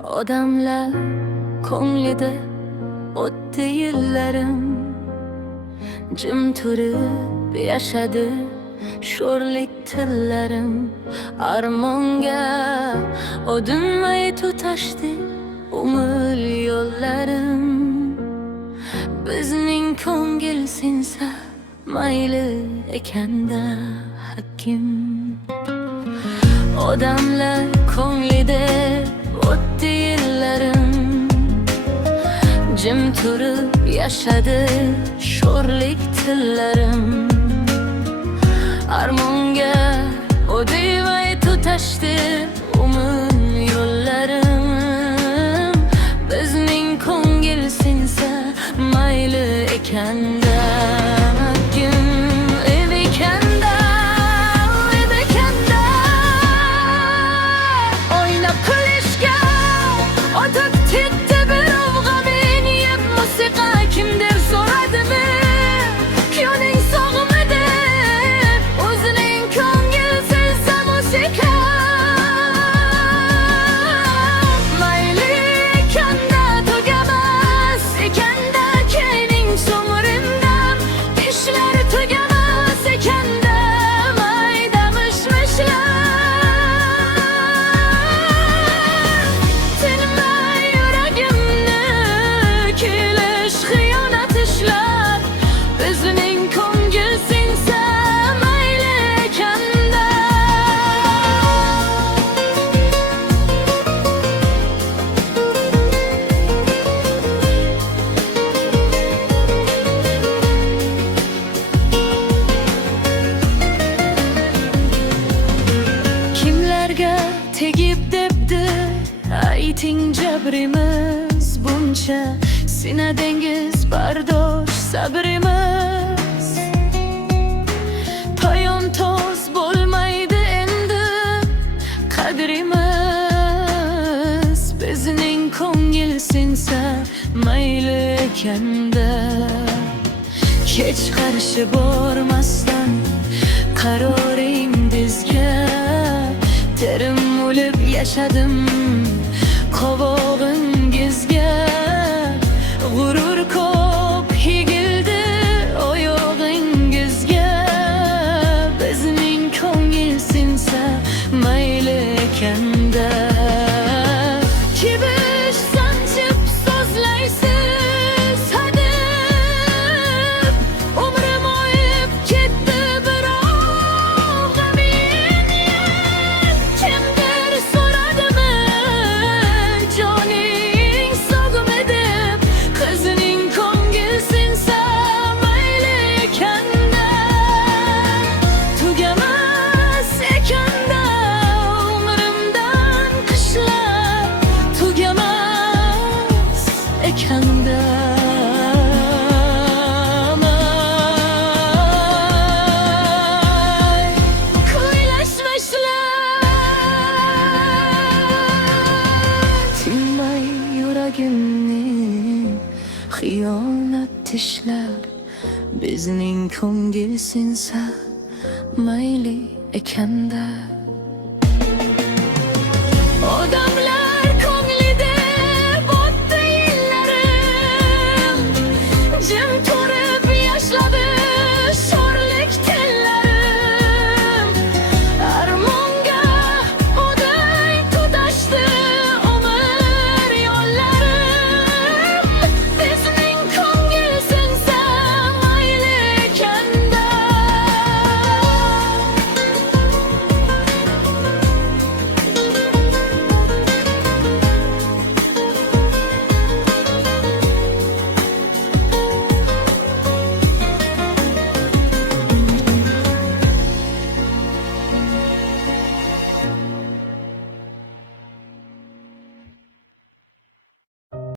Odamlar ko'nglida o'tdi yillarim, jim turib yashadi sho'rlik tillarim. Armonga o'dinmay tutashdi umr yo'llarim. Bizning ko'ngil sinsa mayli ekanda hakim. Odamlar ko'nglida o'tdi yillarim, jim turib yashadi sho'rlik tillarim. Armonga o'dinmay tutashdi umr yo'llarim. Bizning ko'ngil sinsa mayli ekanda hakim. O'ynab kulishga o'tib ketdi birovga men yeb musiqa. Kimdir so'radimi kuyoning sog'mi deb, o'zining ko'ngil sinsa musiqa. Mayli ekanda tugamas ekanda keling so'mrimdan, ishlari tugamas ekanda mayda mish-mishlar. Tegib debdi ayting jabrimiz buncha, sinadengiz bardosh sabrimiz. Payon toz bo'lmaydi endi qadrimiz. Bizning ko'ngil sinsa mayli ekanda, kech qarshi bormasdan qaroringizga. Terim o'lib yashadim qovog'ingizga. G'urur ko'p egildi oyog'ingizga. Bizning ko'ngil sinsa mayli ekanda. Kibish sanchib so'zlaysiz hadeb, umrim o'yib ketdi birovga men. Kimdir so'radimi joning sog'mi deb, qizning ko'ngil sinsa mayli ekanda. Tugamas ekanda umrimdan qishlar, tugamas ekanda. Xiyonat tishlar, bizning ko'ngil sinsa mayli ekanda.